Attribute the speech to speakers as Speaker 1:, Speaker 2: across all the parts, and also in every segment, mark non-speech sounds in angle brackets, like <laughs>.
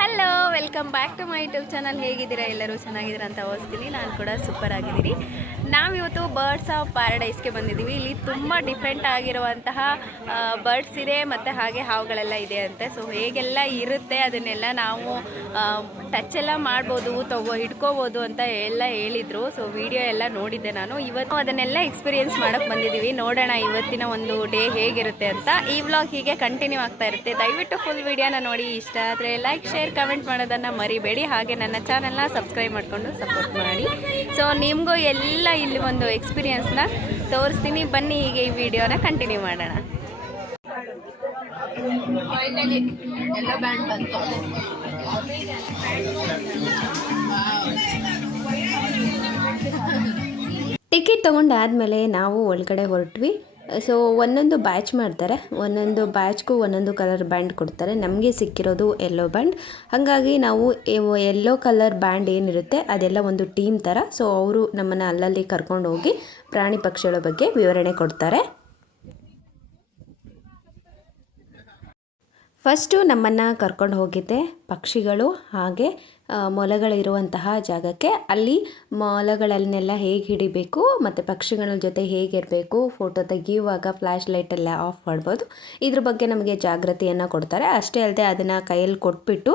Speaker 1: Hello welcome back to my YouTube channel ಹೇಗಿದ್ದೀರಾ? ಎಲ್ಲರೂ ಚೆನ್ನಾಗಿದ್ದೀರಾ ಅಂತ ಓದ್ತೀನಿ ನಾನು ಕೂಡ ಸೂಪರ್ ಆಗಿದ್ದೀನಿ. ನಾವಿವತ್ತು ಬರ್ಡ್ಸ್ ಆಫ್ ಪ್ಯಾರಡೈಸ್ಗೆ ಬಂದಿದ್ದೀವಿ. ಇಲ್ಲಿ ತುಂಬ ಡಿಫ್ರೆಂಟ್ ಆಗಿರುವಂತಹ ಬರ್ಡ್ಸ್ ಇದೆ, ಮತ್ತು ಹಾಗೆ ಹಾವುಗಳೆಲ್ಲ ಇದೆ ಅಂತೆ. ಸೊ ಹೇಗೆಲ್ಲ ಇರುತ್ತೆ ಅದನ್ನೆಲ್ಲ ನಾವು ಟಚ್ ಎಲ್ಲ ಮಾಡ್ಬೋದು, ತಗೋ, ಹಿಡ್ಕೋಬೋದು ಅಂತ ಎಲ್ಲ ಹೇಳಿದ್ರು. ಸೊ ವಿಡಿಯೋ ಎಲ್ಲ ನೋಡಿದ್ದೆ ನಾನು. ಇವತ್ತು ಅದನ್ನೆಲ್ಲ ಎಕ್ಸ್ಪೀರಿಯೆನ್ಸ್ ಮಾಡೋಕ್ಕೆ ಬಂದಿದ್ದೀವಿ ನೋಡೋಣ ಇವತ್ತಿನ ಒಂದು ಡೇ ಹೇಗಿರುತ್ತೆ ಅಂತ. ಈ ವ್ಲಾಗ್ ಹೀಗೆ ಕಂಟಿನ್ಯೂ ಆಗ್ತಾ ಇರುತ್ತೆ. ದಯವಿಟ್ಟು ಫುಲ್ ವಿಡಿಯೋನ ನೋಡಿ. ಇಷ್ಟ ಆದರೆ ಲೈಕ್ ಶೇರ್ ಕಮೆಂಟ್ ಮಾಡೋದನ್ನು ಮರಿಬೇಡಿ. ಹಾಗೆ ನನ್ನ ಚಾನಲ್ನ ಸಬ್ಸ್ಕ್ರೈಬ್ ಮಾಡಿಕೊಂಡು ಸಪೋರ್ಟ್ ಮಾಡಿ. ಸೊ ನಿಮಗೂ ಎಲ್ಲ ಇಲ್ಲಿ ಒಂದು ಎಕ್ಸ್ಪೀರಿಯನ್ಸ್ನ ತೋರಿಸ್ತೀನಿ. ಬನ್ನಿ, ಹೀಗೆ ಈ ವಿಡಿಯೋನ ಕಂಟಿನ್ಯೂ ಮಾಡೋಣ. ಎಲ್ಲ ಬ್ಯಾಂಡ್ ಬಂತು.
Speaker 2: ಟಿಕೆಟ್ ತೊಗೊಂಡಾದಮೇಲೆ ನಾವು ಒಳಗಡೆ ಹೊರಟ್ವಿ. ಸೊ ಒಂದೊಂದು ಬ್ಯಾಚ್ ಮಾಡ್ತಾರೆ. ಒಂದೊಂದು ಬ್ಯಾಚ್ಗೂ ಒಂದೊಂದು ಕಲರ್ ಬ್ಯಾಂಡ್ ಕೊಡ್ತಾರೆ. ನಮಗೆ ಸಿಕ್ಕಿರೋದು ಎಲ್ಲೋ ಬ್ಯಾಂಡ್ ಹಾಗಾಗಿ ನಾವು ಎಲ್ಲೋ ಕಲರ್ ಬ್ಯಾಂಡ್ ಏನಿರುತ್ತೆ, ಅದೆಲ್ಲ ಒಂದು ಟೀಮ್ ಥರ ಸೊ ಅವರು ನಮ್ಮನ್ನು ಅಲ್ಲಲ್ಲಿ ಕರ್ಕೊಂಡು ಹೋಗಿ ಪ್ರಾಣಿ ಪಕ್ಷಿಗಳ ಬಗ್ಗೆ ವಿವರಣೆ ಕೊಡ್ತಾರೆ. ಫಸ್ಟು ನಮ್ಮನ್ನು ಕರ್ಕೊಂಡು ಹೋಗಿದ್ದೆ ಪಕ್ಷಿಗಳು ಹಾಗೆ. ಮೊಲಗಳಿರುವಂತಹ ಜಾಗಕ್ಕೆ ಅಲ್ಲಿ ಮೊಲಗಳನ್ನೆಲ್ಲ ಹೇಗೆ ಹಿಡಿಬೇಕು ಮತ್ತು ಪಕ್ಷಿಗಳ ಜೊತೆ ಹೇಗಿರಬೇಕು ಫೋಟೋ ತೆಗೆಯುವಾಗ ಫ್ಲ್ಯಾಶ್ ಲೈಟೆಲ್ಲ ಆಫ್ ಮಾಡ್ಬೋದು. ಇದ್ರ ಬಗ್ಗೆ ನಮಗೆ ಜಾಗೃತಿಯನ್ನು ಕೊಡ್ತಾರೆ. ಅಷ್ಟೇ ಅಲ್ಲದೆ ಅದನ್ನು ಕೈಯಲ್ಲಿ ಕೊಟ್ಬಿಟ್ಟು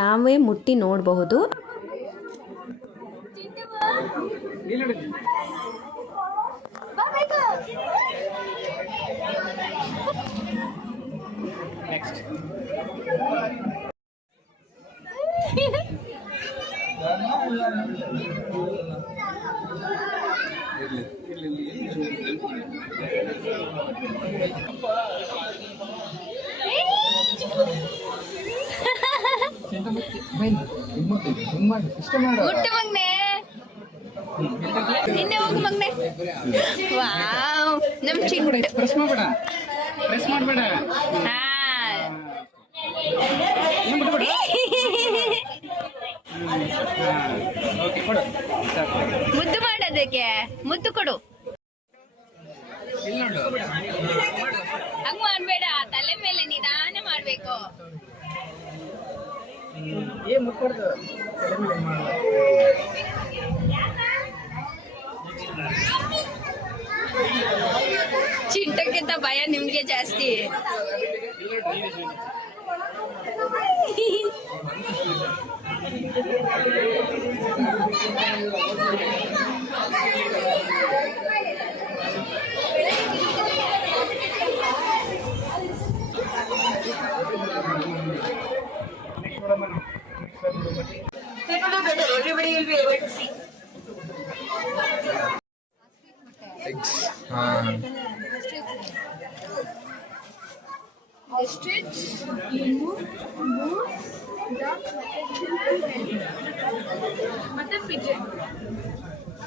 Speaker 2: ನಾವೇ ಮುಟ್ಟಿ ನೋಡಬಹುದು.
Speaker 1: ಹುಟ್ಟು ಮಗ್ನೆ. ನಿನ್ನೆ ಹೋಗು ಮಗ್ನೆ. ವಾವ್. ನಮ್ ಚಿಂಟು
Speaker 3: ಪ್ರೆಸ್ ಮಾಡಬೇಡ. ಪ್ರೆಸ್ ಮಾಡಬೇಡ.
Speaker 1: ಹಾ. <laughs> ಮುದ್ದು ಮಾಡೋದಕ್ಕೆ ಮುದ್ದು ಕೊಡು. ಹಂಗ್ ಮಾಡ್ಬೇಡ. ತಲೆ ಮೇಲೆ ನಿಧಾನ ಮಾಡ್ಬೇಕು.
Speaker 3: ಏ ಮುಟ್ಬಾರ್ದು ತಲೆ ಮೇಲೆ ಮಾಡು.
Speaker 1: ಚಿಂಟಕ್ಕಿಂತ ಭಯ ನಿಮ್ಗೆ ಜಾಸ್ತಿ ಮತ್ತೆ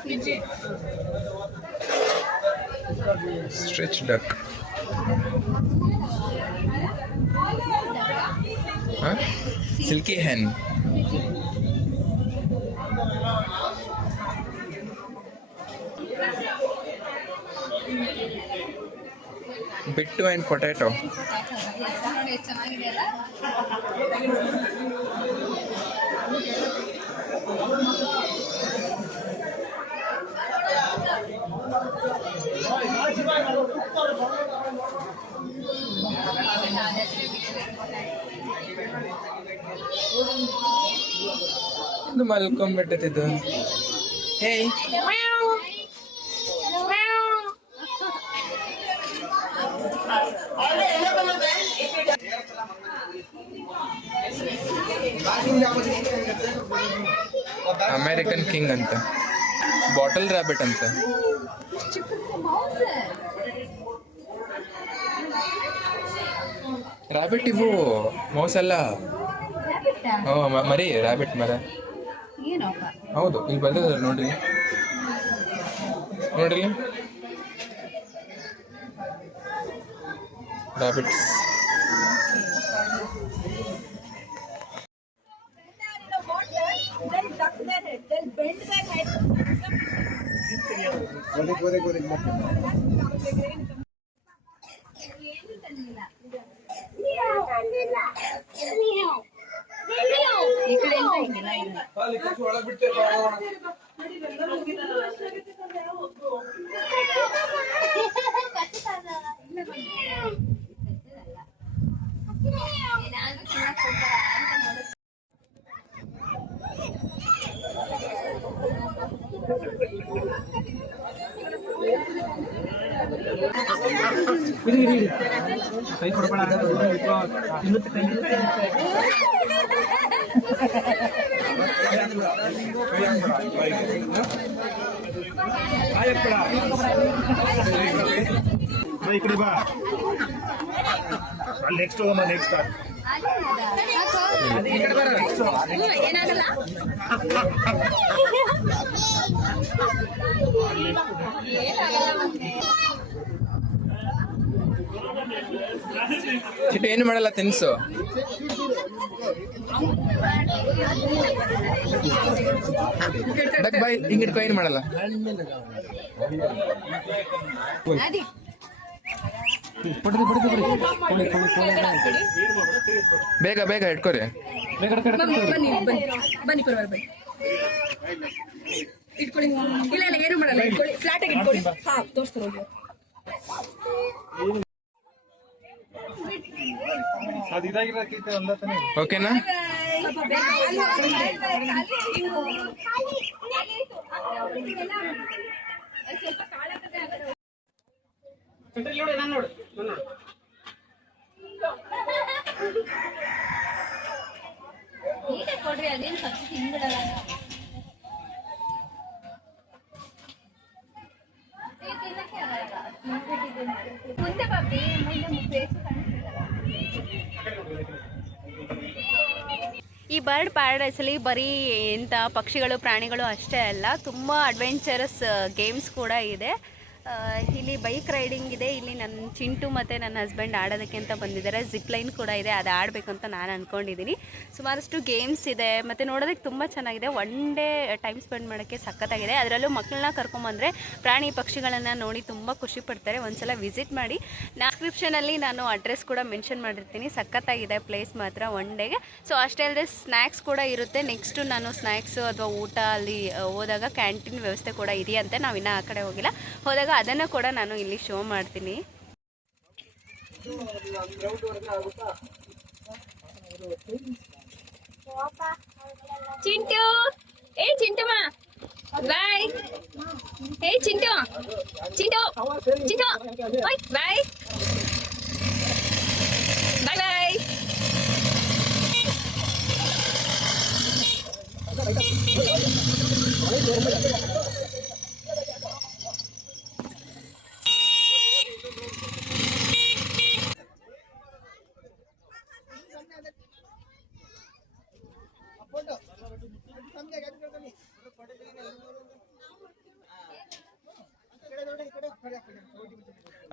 Speaker 1: ಪಿಜೆ
Speaker 4: ಸ್ಟ್ರೆಚ್ ಡಕ್ ಸಿಲ್ಕಿ ಹೆನ್ ಬಿಟ್ಟು ಆ್ಯಂಡ್ ಪೊಟ್ಯಾಟೊ
Speaker 1: ನೋಡಿ ಚೆನ್ನಾಗಿದೆಯಲ್ಲ
Speaker 4: ಇದು ಮಲ್ಕೊಂಡ್ಬಿಟ್ಟಿದ್ದು ಹೇಯ್ ಅಮೇರಿಕನ್ ಕಿಂಗ್ ಅಂತ ಬಾಟಲ್ ರ್ಯಾಬಿಟ್ ಅಂತ ರ್ಯಾಬಿಟ್ ಇವು ಮೌಸ್ ಅಲ್ಲ ಹ್ಞೂ ಮ- ಮರಿ ರ್ಯಾಬಿಟ್ ಮರ ಹೌದು ಇಲ್ಲಿ ಬಂದಿದ್ದಾರೆ ನೋಡ್ರಿ ನೋಡ್ರಿ ರ್ಯಾಬಿಟ್ಸ್
Speaker 3: ಇರಿ ಇರಿ ಇರಿ. ಕೈ ಕೊಡ್ಬೇಡ ತಿನ್ನುತ್ತೆ ಕೈ
Speaker 5: ಬಾ ಬಾ ನೆಕ್ಸ್ಟ್ ಹೋಗೋಣ ನೆಕ್ಸ್ಟ್
Speaker 4: ಏನು ಮಾಡಲ್ಲ ತಿನ್ಸು. ಡಕ್ ಬಾಯ್ ಹಿಂಗೆ ಇಟ್ಕೊ ಏನು ಮಾಡಲ್ಲ ಬೇಗ ಬೇಗ ಇಟ್ಕೊರಿ.
Speaker 6: ಬನ್ನಿ ಬನ್ನಿ ಇಟ್ಕೊಳ್ಳಿ ಇಲ್ಲ ಇಲ್ಲ ಏನು ಮಾಡಲ್ಲ. ಇಟ್ಕೊಳ್ಳಿ. ಫ್ಲಾಟ್ ಆಗಿ ಇಟ್ಕೊಳ್ಳಿ. ಹಾ ತೋರಿಸ್ತಾರೆ ಹೋಗಿ
Speaker 5: ಅದು ಇದಾಗಿರೋದಕ್ಕೆ ಅಲ್ಲ ತಾನೇ
Speaker 4: ಓಕೆನಾ?
Speaker 6: ಸ್ವಲ್ಪ ಬೇಗ
Speaker 3: ನೋಡಿ ನಾನು ನೋಡು ನಾನು ನೋಡು
Speaker 1: ಮುಂದೆ ಬಾಬಿ ಮುಂದೆ ಈ ಬರ್ಡ್ ಪ್ಯಾರಡೈಸಲ್ಲಿ ಬರೀ ಇಂಥ ಪಕ್ಷಿಗಳು ಪ್ರಾಣಿಗಳು ಅಷ್ಟೇ ಅಲ್ಲ ತುಂಬ ಅಡ್ವೆಂಚರಸ್ ಗೇಮ್ಸ್ ಕೂಡ ಇದೆ. ಇಲ್ಲಿ ಬೈಕ್ ರೈಡಿಂಗ್ ಇದೆ. ಇಲ್ಲಿ ನನ್ನ ಚಿಂಟು ಮತ್ತು ನನ್ನ ಹಸ್ಬೆಂಡ್ ಆಡೋದಕ್ಕೆ ಅಂತ ಬಂದಿದ್ದಾರೆ. ಜಿಪ್ ಲೈನ್ ಕೂಡ ಇದೆ. ಅದು ಆಡಬೇಕು ಅಂತ ನಾನು ಅಂದ್ಕೊಂಡಿದ್ದೀನಿ ಸುಮಾರಷ್ಟು ಗೇಮ್ಸ್ ಇದೆ. ಮತ್ತು ನೋಡೋದಕ್ಕೆ ತುಂಬ ಚೆನ್ನಾಗಿದೆ. ಒನ್ ಡೇ ಟೈಮ್ ಸ್ಪೆಂಡ್ ಮಾಡೋಕ್ಕೆ ಸಖತ್ತಾಗಿದೆ. ಅದರಲ್ಲೂ ಮಕ್ಕಳನ್ನ ಕರ್ಕೊಂಬಂದರೆ ಪ್ರಾಣಿ ಪಕ್ಷಿಗಳನ್ನು ನೋಡಿ ತುಂಬ ಖುಷಿ ಪಡ್ತಾರೆ. ಒಂದ್ಸಲ ವಿಸಿಟ್ ಮಾಡಿ ಡಿಸ್ಕ್ರಿಪ್ಷನಲ್ಲಿ ನಾನು ಅಡ್ರೆಸ್ ಕೂಡ ಮೆನ್ಷನ್ ಮಾಡಿರ್ತೀನಿ. ಸಖತ್ತಾಗಿದೆ ಪ್ಲೇಸ್ ಮಾತ್ರ ಒನ್ ಡೇಗೆ ಸೊ ಅಷ್ಟೇ ಅಲ್ಲದೆ ಸ್ನ್ಯಾಕ್ಸ್ ಕೂಡ ಇರುತ್ತೆ. ನೆಕ್ಸ್ಟು ನಾನು ಸ್ನ್ಯಾಕ್ಸು ಅಥವಾ ಊಟ ಅಲ್ಲಿ ಹೋದಾಗ ಕ್ಯಾಂಟೀನ್ ವ್ಯವಸ್ಥೆ ಕೂಡ ಇದೆಯಂತೆ. ನಾವು ಇನ್ನೂ ಆ ಕಡೆ ಹೋಗಿಲ್ಲ. ಹೋದಾಗ ಅದನ್ನು ಕೂಡ ನಾನು ಇಲ್ಲಿ ಶೋ ಮಾಡ್ತೀನಿ. ಚಿಂಟು, ಏ ಚಿಂಟಮ್ಮ, ಬಾಯ್. ಏ ಚಿಂಟು ಚಿಂಟು ಚಿಂಟು ಬಾಯ್ ಬಾಯ್. ಬಾಯ್ ಬಾಯ್.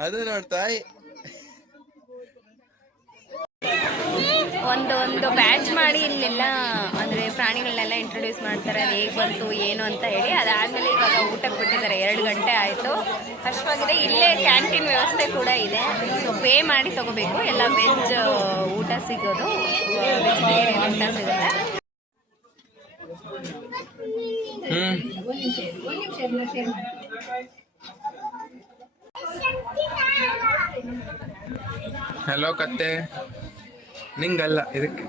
Speaker 4: ಅದು ನೋಡ್ತಾಯ್
Speaker 1: ಒಂದು ಒಂದು ಬ್ಯಾಚ್ ಮಾಡಿ ಇಲ್ಲೆಲ್ಲ ಅಂದರೆ ಪ್ರಾಣಿಗಳನ್ನೆಲ್ಲ ಇಂಟ್ರೊಡ್ಯೂಸ್ ಮಾಡ್ತಾರೆ ಅದು ಹೇಗೆ ಬಂತು ಏನು ಅಂತ ಹೇಳಿ. ಅದಾದಮೇಲೆ ಇವಾಗ ಊಟಕ್ಕೆ ಬಿಟ್ಟಿದ್ದಾರೆ. ಎರಡು ಗಂಟೆ ಆಯಿತು. ಅಷ್ಟವಾಗಿದೆ ಇಲ್ಲೇ ಕ್ಯಾಂಟೀನ್ ವ್ಯವಸ್ಥೆ ಕೂಡ ಇದೆ. ಸೊ ಪೇ ಮಾಡಿ ತಗೋಬೇಕು. ಎಲ್ಲ ವೆಜ್ ಊಟ ಸಿಗೋದು. ವೆಜಿಟೇರಿಯನ್ ಊಟ ಸಿಗುತ್ತೆ
Speaker 4: ಹ್ಮ್. ಹಲೋ ಕತ್ತೆ. ನಿಂಗಲ್ಲ ಇದಕ್ಕೆ.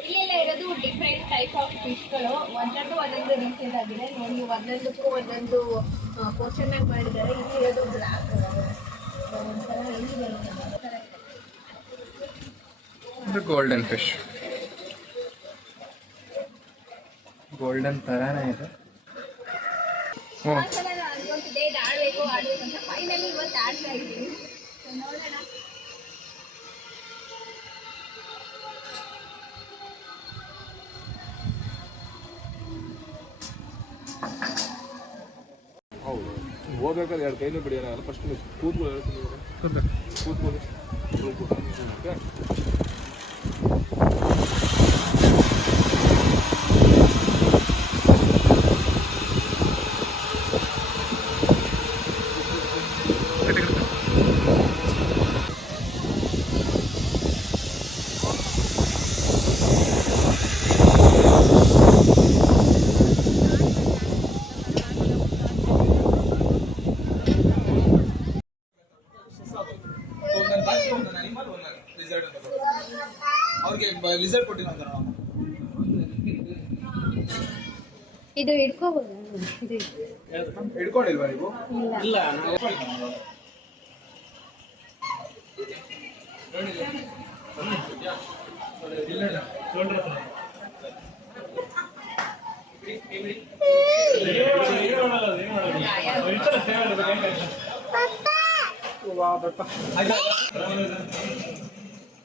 Speaker 1: ಇಲ್ಲೆಲ್ಲ ಇರೋದು ಡಿಫ್ರೆಂಟ್ ಟೈಪ್ ಆಫ್ ಫಿಶ್ಗಳು ಒಂದೊಂದು ಒಂದೊಂದು ರೀತಿಯದಾಗಿದೆ ನೋಡಿ ಒಂದೊಂದಕ್ಕೂ ಒಂದೊಂದು ಪೋರ್ಷನ್ ಆಗಿ ಮಾಡಿದ್ದಾರೆ. ಇಲ್ಲಿ ಇರೋದು ಬ್ಲ್ಯಾಕ್
Speaker 4: ಇದು ಗೋಲ್ಡನ್ ಫಿಶ್ ಗೋಲ್ಡನ್ ತರಾನೇ ಇದೆ. ಹ್ಞೂ
Speaker 1: ಅನ್ಕೊಂತಿದ್ದೆ ಇದು ಆಡಬೇಕು ಆಡಬೇಕು ಅಂತ ಫೈನಲಿ ಇವತ್ತು ಆಡ್ತಾ ಇದ್ದೀನಿ. ನೋಡೋಣ.
Speaker 7: ಹೋಗ್ಬೇಕಾದ್ರೆ ಎರಡು ಕೈನೂ ಬಿಡಿಯೋಲ್ಲ ಫಸ್ಟ್ ಕೂತ್ಕೊಳ್ಳಿ ಹೇಳ್ತೀನಿ ಕೂತ್ಕೊಳ್ಳಿ. ಓಕೆ.
Speaker 5: ಲಿಸರ್ಟ್ ಕೊಟ್ಟಿನ ನಾವು
Speaker 1: ಇದು ಹಿಡ್ಕೋಬೋದಾ ಇದು
Speaker 5: ಹಿಡ್ಕೊಂಡಿಲ್ವಾ ನೀವು ಇಲ್ಲ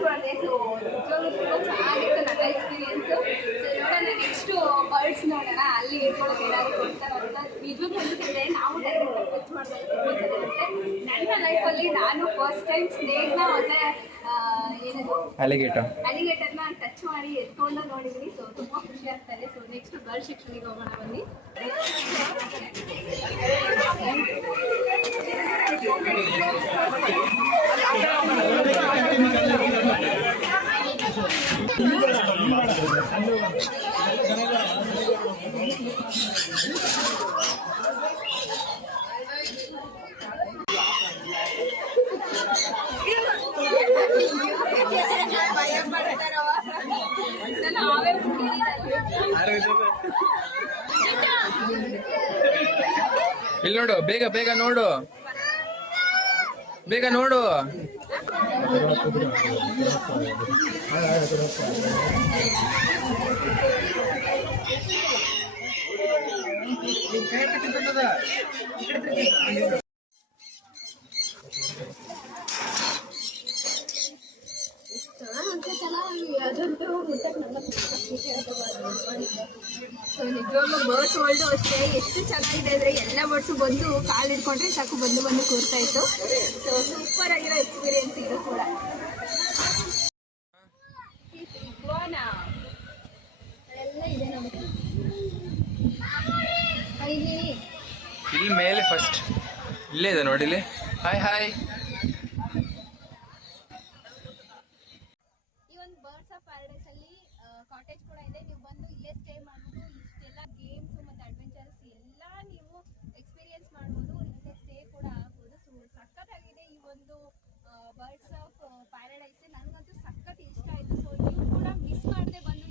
Speaker 1: ಸೊ ನಿಜವಾಗ್ಲೂ ತುಂಬ ಚೆನ್ನಾಗಿತ್ತು ನನ್ನ ಎಕ್ಸ್ಪೀರಿಯೆನ್ಸು ಸೊ ನೋಡೋಣ ನೆಕ್ಸ್ಟ್ ಬರ್ಡ್ಸ್ ನೋಡೋಣ ಅಲ್ಲಿ ಇಟ್ಕೊಳ್ಳೋಕೆ ಏನಾದರೂ ಕೊಡ್ತಾರೋ ಅಂತ ನಿಜವಾಗ್ಲೂ ಅನ್ಸುತ್ತೆ ನಾವು ಡೈರೆಕ್ಟ್ ಟಚ್ ಮಾಡಿದಾಗ ತುಂಬ ಚೆನ್ನಾಗಿರುತ್ತೆ. ನನ್ನ ಲೈಫಲ್ಲಿ ನಾನು ಫಸ್ಟ್ ಟೈಮ್ ಸ್ನೇಕ್ನ ಮತ್ತೆ ಏನದು?
Speaker 4: ಅಲಿಗೇಟರ್
Speaker 1: ಅಲಿಗೇಟರ್ನ ಟಚ್ ಮಾಡಿ ಎತ್ಕೊಂಡು ನೋಡಿದ್ದೀನಿ ಸೊ ತುಂಬ ಖುಷಿ ಆಗ್ತಾರೆ ಸೊ ನೆಕ್ಸ್ಟ್ ಗರ್ಲ್ ಸೆಕ್ಷನ್ಗೆ ಹೋಗೋಣ ಬನ್ನಿ. ನಾನು ಆವೇ
Speaker 4: ಇಲ್ಲಿ ನೋಡು ಬೇಗ ಬೇಗ ನೋಡು. ಬೇಗ ನೋಡು.
Speaker 1: いいかげんにしてくれたんだ。ಬಂದು ಕಾಲು ಹಿಡ್ಕೊಂಡ್ರೆ ಸಾಕು, ಬಂದು ಬಂದು ಕೂರ್ತಾ ಇತ್ತು. ಸೂಪರ್ ಆಗಿರೋ ಎಕ್ಸ್ಪೀರಿಯನ್ಸ್ ಇದು ಕೂಡ. ಇಲ್ಲಿ
Speaker 4: ಮೇಲೆ ಫಸ್ಟ್ ಇಲ್ಲೇ ಇದೆ ನೋಡಿಲಿ hi
Speaker 1: hi parts of paradise ನನಗಂತೂ ಸಖತ್ ಇಷ್ಟ ಆಯಿತು. ಸೊ ನೀವು ಕೂಡ ಮಿಸ್ ಮಾಡದೆ ಬಂದು